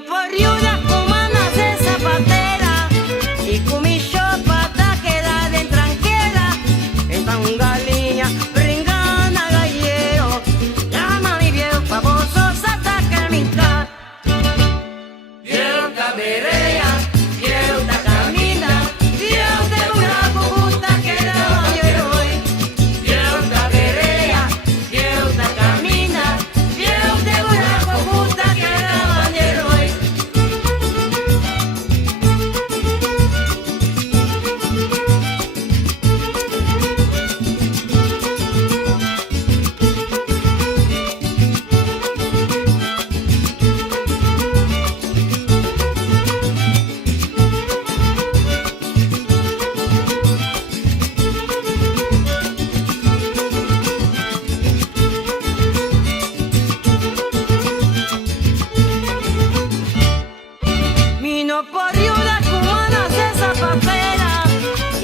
Vino por Riuda con manos de zapatera y con mi chopata queda de tranquera. Está un galinha bringando a gallero, llama a mi viejo famoso sata que me está. Viejo caberea, viejo ta camina, viejo de buraco justa que da bañero hoy. Viejo caberea, viejo ta camina, viejo de buraco justa que da bañero hoy. Vino por Riuda con manos de zapatera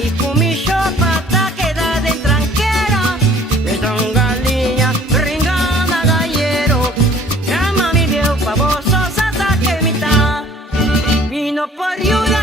y con mi chopata queda de tranquera. Está un galinha bringando a gallero, llama a mi viejo famoso sata que me está. Vino por Riuda